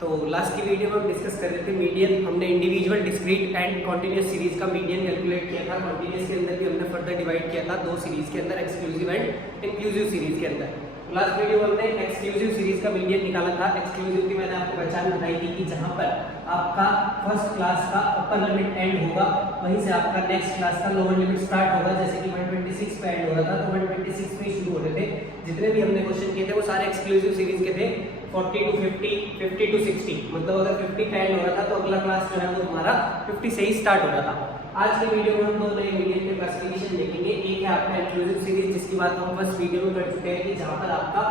तो लास्ट की वीडियो में हम डिस्कस कर रहे थे मीडियन। हमने individual, discrete and continuous series का मीडियन कैलकुलेट किया था। कॉन्टिन्यूस के अंदर भी हमने फर्दर डिवाइड किया था दो सीरीज के अंदर, एक्सक्लूसिव एंड इंक्लूसिव सीरीज के अंदर। लास्ट वीडियो में हमने एक्सक्लूसिव सीरीज का मीडियन निकाला था। एक्सक्लूसिव की मैंने आपको पहचान बताई थी कि जहां पर आपका फर्स्ट क्लास का अपर लिमिट एंड होगा, वहीं से आपका नेक्स्ट क्लास का लोअर लिमिट स्टार्ट होगा। जैसे कि 126 पे एंड हो रहा था तो 126 में शुरू हो रहे थे। जितने भी हमने क्वेश्चन किए थे वो सारे एक्सक्लूसिव सीरीज के थे। 40 to 50, 50 to 60, मतलब अगर 50 पे एंड हो रहा था तो अगला क्लास जो है वो हमारा 50 से ही स्टार्ट हो रहा था। आज के वीडियो में हम दो नए मीडियन के क्लासिफिकेशन देखेंगे। एक है आपका इंक्लूसिव सीरीज, जिसकी बात हम फर्स्ट वीडियो में कर चुके हैं कि जहां पर आपका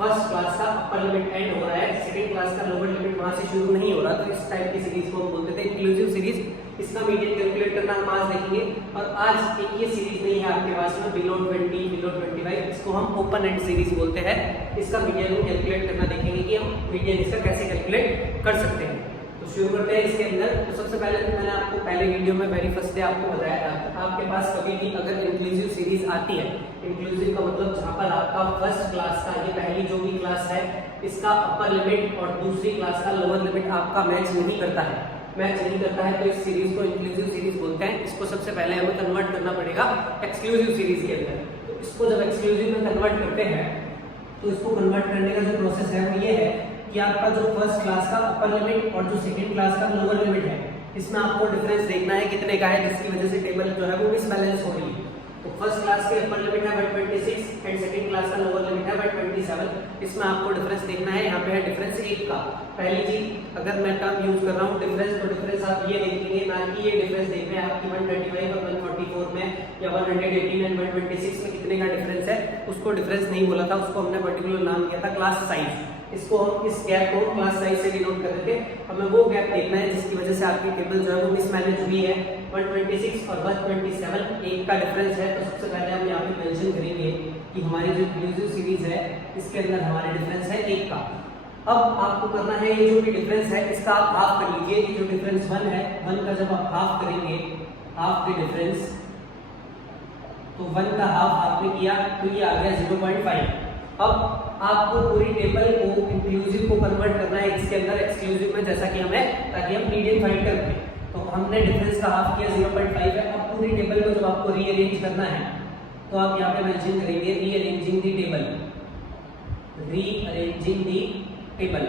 फर्स्ट क्लास का अपर लिमिट एंड हो रहा है, सेकंड क्लास का लोअर लिमिट वहां से शुरू नहीं हो रहा, तो इस टाइप की सीरीज को हम बोलते थे इंक्लूसिव सीरीज। इसका मीडियन कैलकुलेट करना हम आज देखेंगे। और आज एक ये सीरीज नहीं है आपके पास में बिलो 20, बिलो 25, इसको हम ओपन एंड सीरीज बोलते हैं। इसका मीडियन हम कैलकुलेट करना देखेंगे कि हम मीडियन इसका कैसे कैलकुलेट कर सकते हैं। तो शुरू करते हैं इसके अंदर। तो सबसे पहले तो मैंने आपको पहले वीडियो में वेरी फर्स्ट डे आपको बताया था, आपके पास कभी भी अगर इंक्लूसिव सीरीज आती है, इंक्लूसिव का मतलब जहां पर आपका फर्स्ट क्लास का, ये पहली जो भी क्लास है, इसका अपर लिमिट और दूसरी क्लास का लोअर लिमिट आपका मैच नहीं करता है, तो इस सीरीज को इंक्लूसिव सीरीज बोलते हैं। इसको सबसे पहले हमें कन्वर्ट करना पड़ेगा एक्सक्लूसिव सीरीज के अंदर। तो इसको जब एक्सक्लूसिव में कन्वर्ट करते हैं तो इसको कन्वर्ट करने का जो प्रोसेस है वो ये है कि आपका जो फर्स्ट क्लास का अपर लिमिट और जो सेकंड क्लास का लोअर लिमिट है, इसमें आपको डिफरेंस देखना है कितने का है, जिसकी वजह से टेबल जो है वो मिसबैलेंस हो रही है। तो फर्स्ट क्लास के अपर लिमिट है 126 एंड सेकंड क्लास का लोअर लिमिट है 127। इसमें आपको डिफरेंस देखना है। यहाँ पे है डिफरेंस 1 का। पहली चीज, अगर मैं टर्म यूज कर रहा हूँ डिफरेंस, तो डिफरेंस आप ये देखेंगे, ना कि ये डिफरेंस देख रहे हैं आपकी 125 और 144 में या 118 एंड 126 में कितने का डिफरेंस है, उसको डिफरेंस नहीं बोला था, उसको हमने पर्टिकुलर नाम दिया था क्लास साइज। इसको हम इस गैप को क्लास साइज से डिनोट कर देते हैं। हमें वो गैप देखना है जिसकी वजह से आपकी टेबल जो है वो मिसमैनेज हुई है। 126 और 127 एक का डिफरेंस है। तो सबसे पहले हम यहाँ पे मेंशन करेंगे कि हमारी जो इंक्लूसिव सीरीज है इसके अंदर हमारे डिफरेंस है 1 का। अब आपको करना है ये जो भी डिफरेंस है इसका आप हाफ कर लीजिए। ये जो डिफरेंस 1 है, 1 का जब आप हाफ करेंगे, हाफ के डिफरेंस, तो 1 का हाफ आपने किया तो ये आ गया 0.5। अब आपको पूरी टेबल को इंक्लूसिव को कन्वर्ट करना है इसके अंदर एक्सक्लूसिव में, जैसा कि हमें, ताकि हम मीडियन फाइंड कर पाए। तो हमने डिफरेंस का हाफ किया 0.5 है। अब पूरी टेबल को जब आपको रीअरेंज करना है तो आप यहाँ पे मेंशन करेंगे रीअरेंजिंग दी टेबल, रीअरेंजिंग दी टेबल।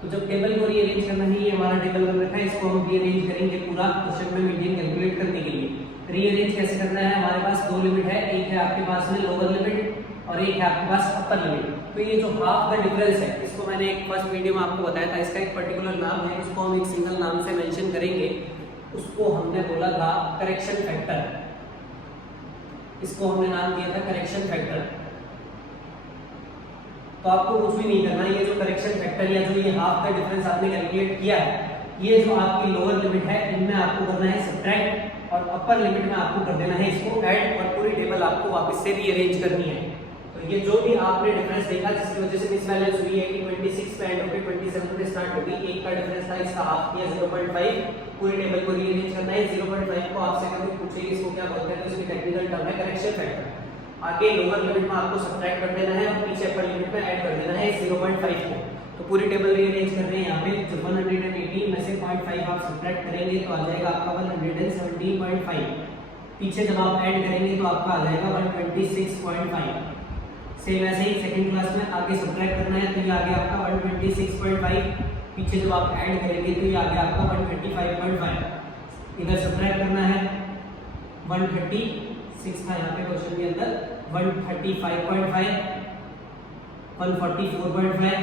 तो जब टेबल को रीअरेंज करना है, ये हमारा टेबल बन रखा है, इसको हम रीअरेंज करेंगे पूरा क्वेश्चन में मीडियन कैलकुलेट करने के लिए। रीअरेंज कैसे करना है, हमारे पास दो लिमिट है, एक है आपके पास में लोअर लिमिट और एक है आपके पास अपर लिमिट। तो ये जो हाफ का डिफरेंस है, इसको मैंने एक फर्स्ट वीडियो में आपको बताया था, इसका एक पर्टिकुलर नाम है, इसको हम एक सिंगल नाम से मेंशन करेंगे। उसको हमने बोला था करेक्शन फैक्टर, इसको हमने नाम दिया था करेक्शन फैक्टर। तो आपको कुछ भी नहीं करना, ये जो करेक्शन फैक्टर या जो ये हाफ का डिफरेंस आपने कैलकुलेट किया है, ये जो आपकी लोअर लिमिट है इनमें आपको करना है सब्ट्रैक्ट और अपर लिमिट में आपको कर देना है इसको ऐड, और पूरी टेबल आपको वापस से रीअरेंज करनी है। तो ये जो भी आपने डिफरेंस देखा जिसकी वजह से मिसबैलेंस हुई है कि 26 पे एंड होकर 27 पे स्टार्ट होगी, एक का डिफरेंस था, इसका हाफ किया 0.5, पूरी टेबल को रीअरेंज करना है। 0.5 को आपसे कभी पूछे इसको क्या बोलते हैं, तो इसकी टेक्निकल टर्म है करेक्शन फैक्टर। आगे लोअर लिमिट में आपको सब्ट्रैक्ट कर देना है और पीछे अपर लिमिट में ऐड कर देना है 0.5 को। तो पूरी टेबल रीअरेंज कर रहे हैं यहाँ पे। जब 118 में से 0.5 आप सब्ट्रैक्ट करेंगे तो आ जाएगा आपका 117.5। पीछे जब आप ऐड करेंगे तो आपका आ जाएगा 126.5। सेम ऐसे ही सेकंड क्लास में आगे सब्ट्रैक्ट करना है, तो ये आ गया आपका 126.5। पीछे जब आप ऐड करेंगे तो ये आ गया आपका 135.5। इधर सब्ट्रैक्ट करना है 136 था यहाँ पे क्वेश्चन के अंदर, 135.5, 144.5,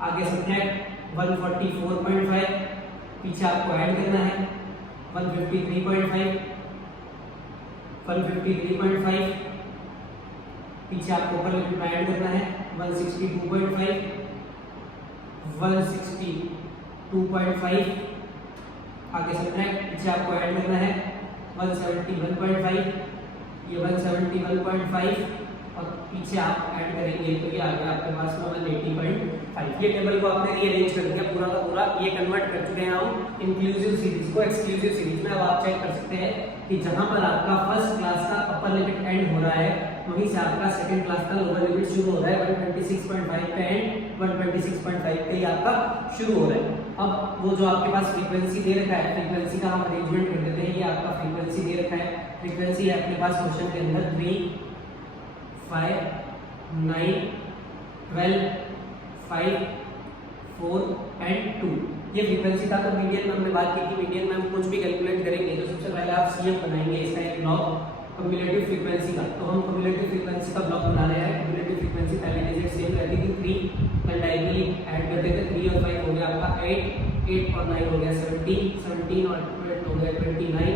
आगे सब्ट्रैक्ट 144.5, पीछे आपको ऐड करना है 153.5, 153.5, पीछे आपको अपर लिमिट में ऐड करना है 162.5, 162.5, आगे सब्ट्रैक्ट, पीछे आपको ऐड करना है 171.5, ये 171.5 और पीछे आप ऐड करेंगे तो ये आ गया आपके पास में 180.5। ये टेबल को आपने रीअरेंज कर दिया पूरा का पूरा। ये कन्वर्ट कर चुके हैं हम इंक्लूसिव सीरीज को एक्सक्लूसिव सीरीज में। अब आप चेक कर सकते हैं कि जहां पर आपका फर्स्ट क्लास का अपर लिमिट एंड हो रहा है वहीं से आपका सेकंड क्लास का लोअर लिमिट शुरू हो रहा है। 126.5 पे एंड 126.5 पे ही आपका शुरू हो रहा है। अब वो जो आपके पास फ्रीक्वेंसी दे रखा है, फ्रीक्वेंसी का हम अरेंजमेंट कर देते हैं। ये आपका फ्रीक्वेंसी दे रखा है, फ्रीक्वेंसी है अपने पास क्वेश्चन के अंदर 3, 5, 9, 12, 5, 4 एंड 2। ये फ्रीक्वेंसी था। तो मीडियन में हमने बात की थी, मीडियन में हम कुछ भी कैलकुलेट करेंगे तो सबसे पहले आप सीएफ बनाएंगे इसका एक ब्लॉक कम्युलेटिव फ्रीक्वेंसी का। तो हम कम्युलेटिव फ्रीक्वेंसी का ब्लॉक बना रहे हैं। कम्युलेटिव फ्रीक्वेंसी पहले डिजिट सेम रहती थी 3, कल डायरेक्टली ऐड कर देते 3 और 5 हो गया आपका 8, 8 और 9 हो गया 17, 17 और 12 हो गया 29,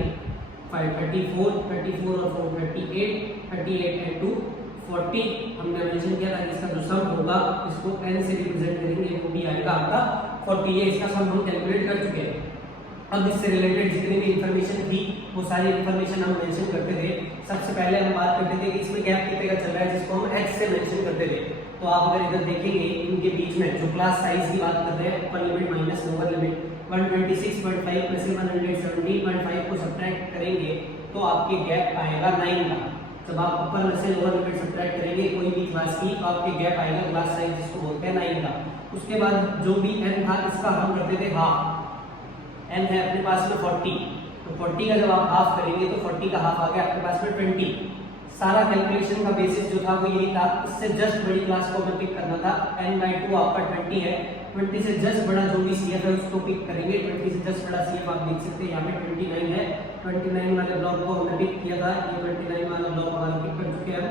5 34, 34 और 4 38, 38 एंड 2 40। हमने मेंशन किया था कि इसका जो सम होगा इसको n से रिप्रेजेंट करेंगे वो भी आएगा आपका 40। ये इसका सम हम कैलकुलेट कर चुके हैं। अब इससे रिलेटेड जितनी भी इंफॉर्मेशन थी वो सारी इंफॉर्मेशन हम मेंशन करते थे। सबसे पहले हम बात करते थे कि इसमें गैप कितने का चल रहा है जिसको हम h से मेंशन करते थे। तो आप अगर इधर देखेंगे इनके बीच में जो क्लास साइज की बात करते हैं, upper limit minus lower limit 126.5 में से 117.5 को सब्ट्रैक्ट करेंगे तो आपके गैप आएगा 9 का। जब आप अपर में से लोअर लिमिट सब्ट्रैक्ट करेंगे कोई भी क्लास की तो आपके गैप आएगा क्लास साइज जिसको बोलते हैं 9 का। उसके बाद जो भी n था इसका हम करते थे हाफ। n है अपने पास में 40, तो 40 का जब आप हाफ करेंगे तो 40 का हाफ आ गया आपके पास में 20। सारा कैलकुलेशन का बेसिस जो था वो यही था। इससे जस्ट बड़ी क्लास को हमें पिक करना था। n/2 आपका 20 है, 20 से जस्ट बड़ा जो भी CF है उसको पिक करेंगे। 20 से जस्ट बड़ा CF आप देख सकते हैं यहाँ पे 29 है। 29 वाले ब्लॉक को हमने पिक किया था। ये 29 वाला ब्लॉक हमारा पिक कर चुके हैं हम।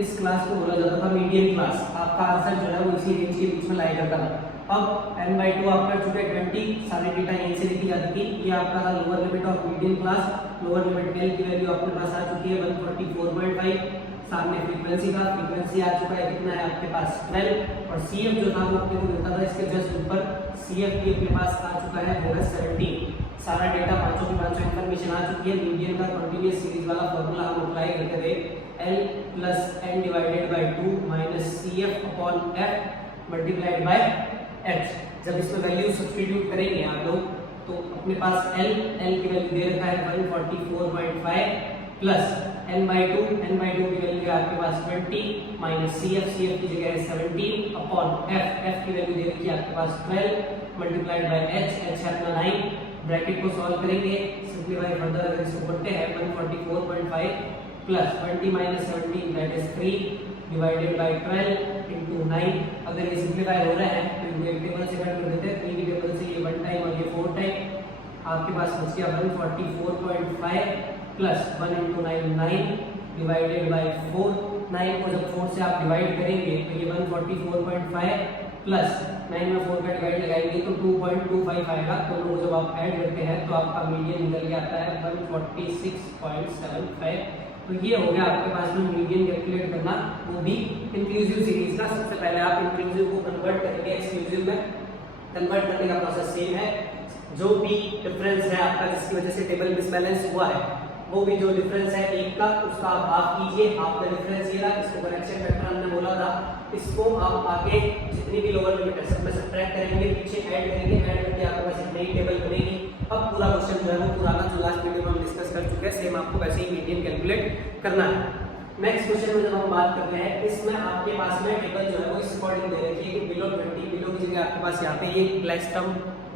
इस क्लास को बोला जाता था मीडियन क्लास। आपका आंसर जो है वो इसी रेंज के बीच में लाया करता था। अब n/2 आप कर चुके हैं 20, सारी डेटा यहीं से लिखी जाती थी। ये आपका था lower limit of median class. Lower limit L की वैल्यू अपने पास आ चुकी है 144.5। सामने फ्रीक्वेंसी का फ्रीक्वेंसी आ चुका है, कितना है आपके पास 12। और CF जो था वो अपने को मिलता था इसके जस्ट ऊपर। CF भी अपने पास आ चुका है वो है 17। सारा डेटा पांचों की पांचों इंफॉर्मेशन आ चुकी है। मीडियन का कंटीन्यूअस सीरीज वाला फॉर्मूला हम अप्लाई करते थे L plus n divided by 2 minus CF upon F multiplied by H। जब इसमें वैल्यू सब्स्टिट्यूट करेंगे आप लोग तो अपने पास L की वैल्यू दे रखा है 144.5 प्लस n/2 की वैल्यू है आपके पास 20 माइनस CF की जगह है 17 अपॉन F की वैल्यू दे रखी है आपके पास 12 मल्टीप्लाइड बाय H है अपना 9। ब्रैकेट को सॉल्व करेंगे, सिंपलीफाई फर्दर अगर इसको करते हैं 144.5 plus 20 minus 17 that is 3 divided by 12 into 9। अगर ये सिंपलीफाई हो रहा है तो इनको एक टेबल से कट कर देते हैं। 3 की टेबल से ये 1 टाइम और ये 4 टाइम आपके पास बच गया 144.5 प्लस 1 इनटू 9 9 डिवाइडेड बाय 4। 9 को जब 4 से आप डिवाइड करेंगे तो ये 144.5 प्लस 9 में 4 का डिवाइड लगाएंगे तो 2.25 आएगा। दोनों को जब आप ऐड करते हैं तो आपका मीडियन निकल के आता है 146.75। तो ये हो गया आपके पास में मीडियन कैलकुलेट करना, वो भी इंक्लूसिव सीरीज का। सबसे पहले आप इंक्लूसिव को कन्वर्ट करेंगे एक्सक्लूसिव में। कन्वर्ट करने का प्रोसेस सेम है। जो भी डिफरेंस है आपका जिसकी वजह से टेबल मिसबैलेंस हुआ है वो भी जो डिफरेंस है एक का उसका आप हाफ कीजिए। हाफ का डिफरेंस ये रहा, इसको करेक्शन फैक्टर हमने बोला था। इसको आप आगे जितनी भी लोअर लिमिट है सब में सब्ट्रैक्ट करेंगे, पीछे ऐड करेंगे, ऐड करके आपके पास एक नई टेबल बनेगी। अब पूरा क्वेश्चन जो है वो पुराना जो लास्ट वीडियो में हम डिस्कस कर चुके हैं सेम आपको वैसे ही मीडियन कैलकुलेट करना है। नेक्स्ट क्वेश्चन में जब हम बात करते हैं इसमें आपके पास में टेबल जो है वो इस अकॉर्डिंग दे रखी है कि बिलो 20 बिलो की जगह आपके पास यहाँ पे ये लेस टर्म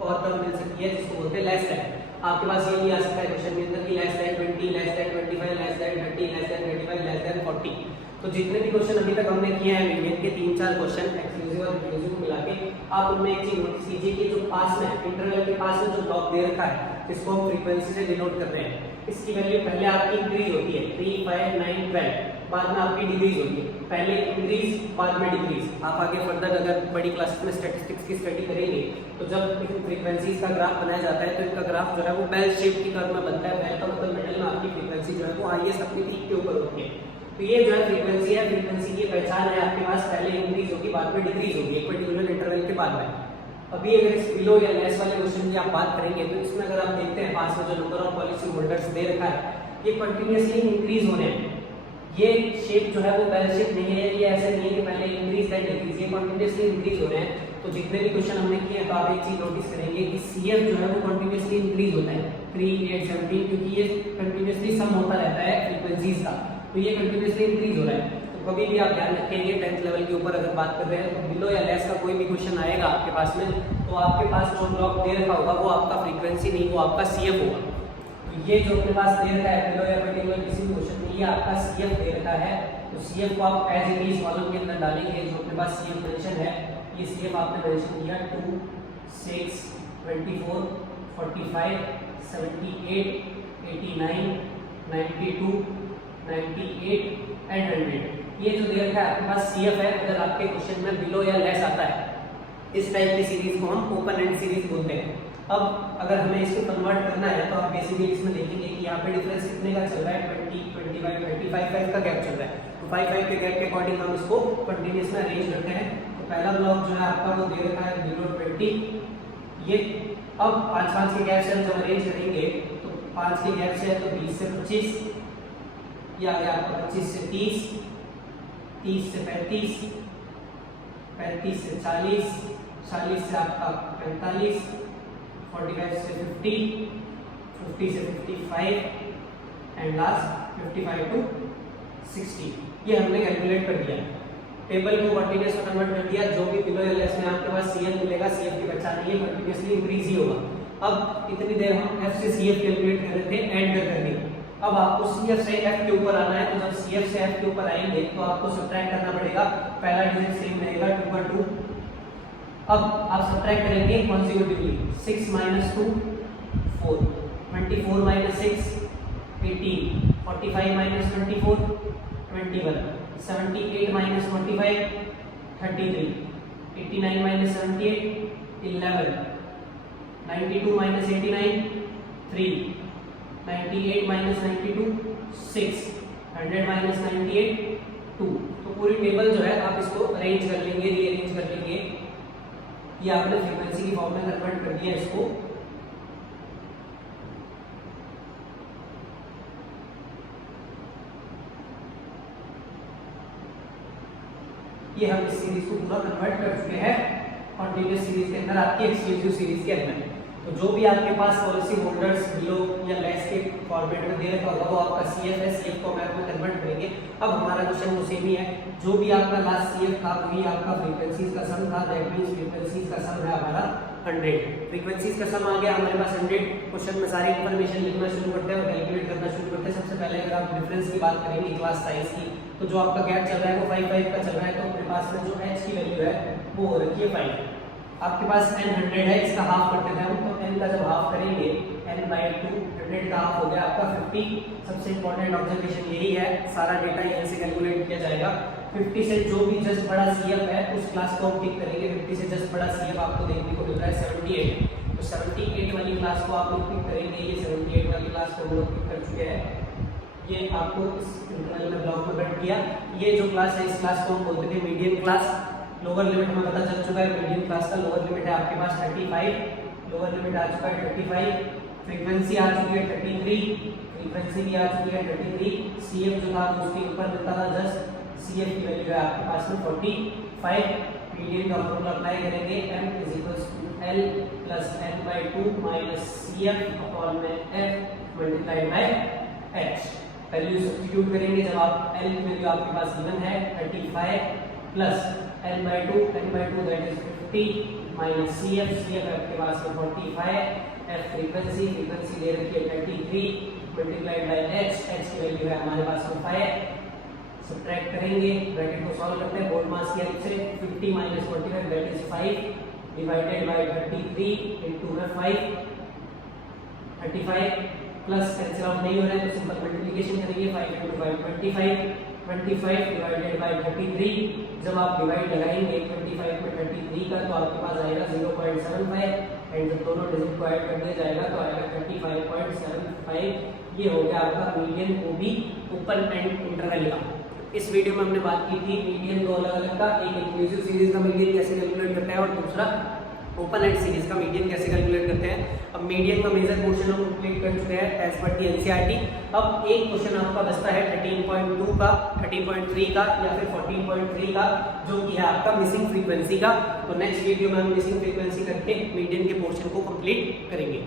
और टर्म मिल सकती है जिसको बोलते हैं लेस देन। आपके पास ये भी आ सकता है क्वेश्चन के अंदर कि less than 20, less than 25, less than 30, less than 35, less than 40। तो जितने भी क्वेश्चन अभी तक हमने किए हैं मीडियन के 3-4 क्वेश्चन एक्सक्लूसिव और इंक्लूसिव मिला के, आप उनमें एक चीज नोटिस कीजिए कि जो पास में इंटरवल के पास में जो ब्लॉक दे रखा है जिसको हम फ्रीक्वेंसी से डिनोट कर रहे हैं, इसकी वैल्यू पहले आपकी इंक्रीज होती है 3, 5, 9, 12, बाद में आपकी डिक्रीज होती है। पहले इंक्रीज बाद में डिक्रीज। आप आगे फर्दर अगर बड़ी क्लासेस में स्टैटिस्टिक्स की स्टडी करेंगे तो जब फ्रीक्वेंसीज का ग्राफ बनाया जाता है तो इनका ग्राफ जो है वो बेल शेप की कर्व में बनता है। बेल का मतलब मिडिल में आपकी फ्रीक्वेंसी जो है वो हाईएस्ट अपनी पीक के ऊपर होती है। तो ये जो है फ्रीक्वेंसी है, फ्रीक्वेंसी की पहचान है आपके पास, पहले इंक्रीज होगी बाद में डिक्रीज होगी एक पर्टिकुलर इंटरवल के बाद में। अभी अगर इस बिलो या लेस वाले क्वेश्चन की आप बात करेंगे तो इसमें अगर आप देखते हैं पास में जो नंबर ऑफ पॉलिसी होल्डर्स दे रखा है ये कंटिन्यूअसली इंक्रीज हो रहे हैं। ये शेप जो है वो बेल शेप नहीं है, ये ऐसे नहीं है कि पहले इंक्रीज देन डिक्रीज, ये कंटीन्यूअसली इंक्रीज हो रहे हैं। तो जितने भी क्वेश्चन हमने किए हैं तो आप एक चीज नोटिस करेंगे कि CF जो है वो कंटीन्यूअसली इंक्रीज होता है 3, 8, 17, क्योंकि ये कंटीन्यूअसली सम होता रहता है फ्रीक्वेंसीज का, तो ये कंटीन्यूअसली इंक्रीज हो रहा है। तो कभी भी आप ध्यान रखेंगे 10th लेवल के ऊपर अगर बात कर रहे हैं तो बिलो या लेस का कोई भी क्वेश्चन आएगा आपके पास में, तो आपके पास जो ब्लॉक दे रखा होगा वो आपका फ्रीक्वेंसी नहीं, वो आपका CF होगा। तो ये जो अपने पास दे रखा है बिलो या पर्टिकुलर किसी भी क्वेश्चन में, ये आपका CF दे रखा है। तो CF को आप एज इट इज कॉलम के अंदर डालेंगे, जो अपने पास CF मेंशन है, ये CF आपने मेंशन किया 2, 6, 24, 45, 78, 89, 92, 98 एंड 100। ये जो दे रखा है आपके पास CF है। अगर आपके क्वेश्चन में बिलो या लेस आता है, इस टाइप की सीरीज को हम ओपन एंड सीरीज बोलते हैं। अब अगर हमें इसको कन्वर्ट करना है तो आप बेसिकली इसमें देखेंगे कि यहाँ पे डिफरेंस कितने का चल रहा है, 20, 25, 35, 5 का गैप चल रहा है। तो 5 के गैप के अकॉर्डिंग हम इसको कंटिन्यूअस में अरेंज करते हैं। तो पहला ब्लॉक जो है आपका वो दे रखा है 0, 20। ये अब 5 के गैप से हम जब अरेंज करेंगे तो 5 के गैप से है तो 20 से 25, ये आ गया आपका 25 से 30, 30 से 35, 35 से 40, 40 से आपका 45, 45 से 50, 50 से 55 एंड लास्ट 55 टू 60। ये हमने कैलकुलेट कर दिया, टेबल को कंटीन्यूअस में कन्वर्ट कर दिया। जो भी बिलो या लेस में आपके पास CF मिलेगा, CF की बच्चा नहीं है, कंटीन्यूअसली इंक्रीज ही होगा। अब इतनी देर हम F से CF कैलकुलेट कर रहे थे ऐड कर करके, अब आपको CF से F के ऊपर आना है। तो जब CF से F के ऊपर आएंगे तो आपको सब्ट्रैक्ट करना पड़ेगा। पहला डिजिट सेम रहेगा 2 का 2। अब आप सब्ट्रैक्ट करेंगे कॉन्सेक्यूटिवली, 6 - 2 4, 24 - 6 18, 45 - 24 21, 78 - 45 33, 89 - 78 11, 92 - 89 3, 98 - 92 6, 100 - 98 2। तो पूरी टेबल जो है आप इसको अरेंज कर लेंगे, रीअरेंज कर लेंगे। ये आपने फ्रीक्वेंसी की फॉर्म में कन्वर्ट कर दिया इसको। ये हम इस सीरीज को पूरा कन्वर्ट कर चुके हैं कॉन्टिन्यूअस सीरीज के अंदर, आपकी एक्सक्लूसिव सीरीज के अंदर। तो जो भी आपके पास पॉलिसी होल्डर्स बिलो या लेस के फॉर्मेट में दे रखा होगा वो आपका CF है, CF को मैप में कन्वर्ट करेंगे। अब हमारा क्वेश्चन वो सेम ही है, जो भी आपका लास्ट CF था वही आपका फ्रीक्वेंसीज का सम था। दैट मींस फ्रीक्वेंसीज का सम है हमारा 100। फ्रीक्वेंसीज का सम आ गया हमारे पास 100। क्वेश्चन में सारी इंफॉर्मेशन लिखना शुरू करते हैं और कैलकुलेट करना शुरू करते हैं। सबसे पहले अगर आप डिफरेंस की बात करेंगे क्लास साइज की, तो जो आपका गैप चल रहा है वो 5 का चल रहा है। तो अपने पास में जो h की वैल्यू है वो हो रखी है 5। आपके पास n 100 है, इसका हाफ करते थे हम, तो n का जब हाफ करेंगे n/2, 100 का हाफ हो गया आपका 50। सबसे इंपॉर्टेंट ऑब्जर्वेशन यही है, सारा डेटा यहीं से कैलकुलेट किया जाएगा। 50 से जो भी जस्ट बड़ा CF है उस क्लास को हम टिक करेंगे। 50 से जस्ट बड़ा CF आपको देखने को मिल रहा है 78, तो 78 वाली क्लास को आप लोग पिक करेंगे। ये 78 वाली क्लास को हम लोग पिक कर चुके हैं। ये आपको इस इंटरवल में ब्लॉक में कट किया। ये जो क्लास है इस क्लास को हम बोलते थे मीडियन क्लास। लोअर लिमिट हमें पता चल चुका है मीडियन क्लास का। लोअर लिमिट है आपके पास 35, लोअर लिमिट आ चुका है 35, फ्रीक्वेंसी आ चुकी है 33, फ्रीक्वेंसी भी आ चुकी है 33। CF जो था उसके ऊपर मिलता था जस्ट, CF की वैल्यू है आपके पास में 45। मीडियन का फॉर्मूला अप्लाई करेंगे, m = L + n/2 - CF upon में F multiplied by h। Value substitute करेंगे। जब आप L की वैल्यू आपके पास गिवन है 35 plus n/2 that is 50 minus CF आपके पास में 45, F फ्रीक्वेंसी दे रखी है 33 मल्टीप्लाइड बाय h की वैल्यू है हमारे पास में 5। सब्ट्रैक्ट करेंगे, ब्रैकेट को सॉल्व करते हैं बोर्ड मास की हेल्प से। 50 - 45 that is 5 divided by 33 into में 5, 35 प्लस कैंसिल आउट नहीं हो रहा है तो सिंपल मल्टीप्लिकेशन करेंगे। 5 × 5 25 डिवाइडेड बाय 33। जब आप डिवाइड लगाएंगे 25 में 33 का तो आपके पास आएगा 0.75 एंड जब दोनों डिजिट को ऐड कर दिया जाएगा तो आएगा 35.75। ये हो गया आपका मीडियन को भी ओपन एंड इंटरवल का। इस वीडियो में हमने बात की थी मीडियन दो अलग अलग का, एक इंक्लूसिव सीरीज का मीडियन कैसे कैलकुलेट करता है और दूसरा ओपन एंड सीरीज का मीडियन कैसे कैलकुलेट करते हैं। अब मीडियन का मेजर पोर्शन हम कंप्लीट कर चुके हैं एज पर दी एनसीईआरटी। अब एक क्वेश्चन आपका बचता है 13.2 का, 13.3 का या फिर 14.3 का, जो कि है आपका मिसिंग फ्रीक्वेंसी का। तो नेक्स्ट वीडियो में हम मिसिंग फ्रीक्वेंसी करके मीडियन के पोर्शन को कंप्लीट करेंगे।